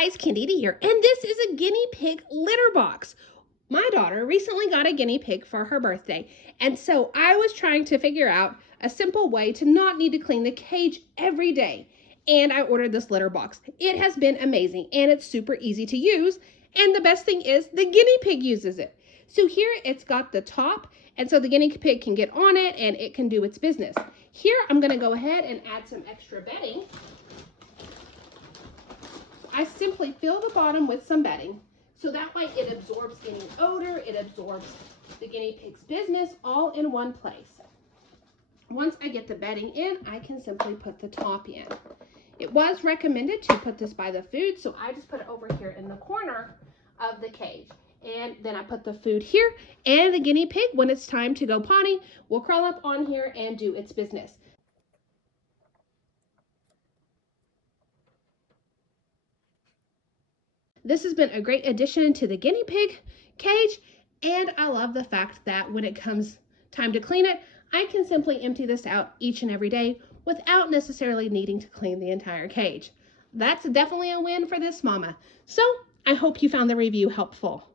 guys, Candida here, and this is a guinea pig litter box. My daughter recently got a guinea pig for her birthday, and so I was trying to figure out a simple way to not need to clean the cage every day, and I ordered this litter box. It has been amazing, and it's super easy to use, and the best thing is the guinea pig uses it. So here it's got the top, and so the guinea pig can get on it, and it can do its business. Here I'm going to go ahead and add some extra bedding. I simply fill the bottom with some bedding, so that way it absorbs any odor, it absorbs the guinea pig's business all in one place. Once I get the bedding in, I can simply put the top in. It was recommended to put this by the food, so I just put it over here in the corner of the cage. And then I put the food here, and the guinea pig, when it's time to go potty, will crawl up on here and do its business. This has been a great addition to the guinea pig cage, and I love the fact that when it comes time to clean it, I can simply empty this out each and every day without necessarily needing to clean the entire cage. That's definitely a win for this mama. So I hope you found the review helpful.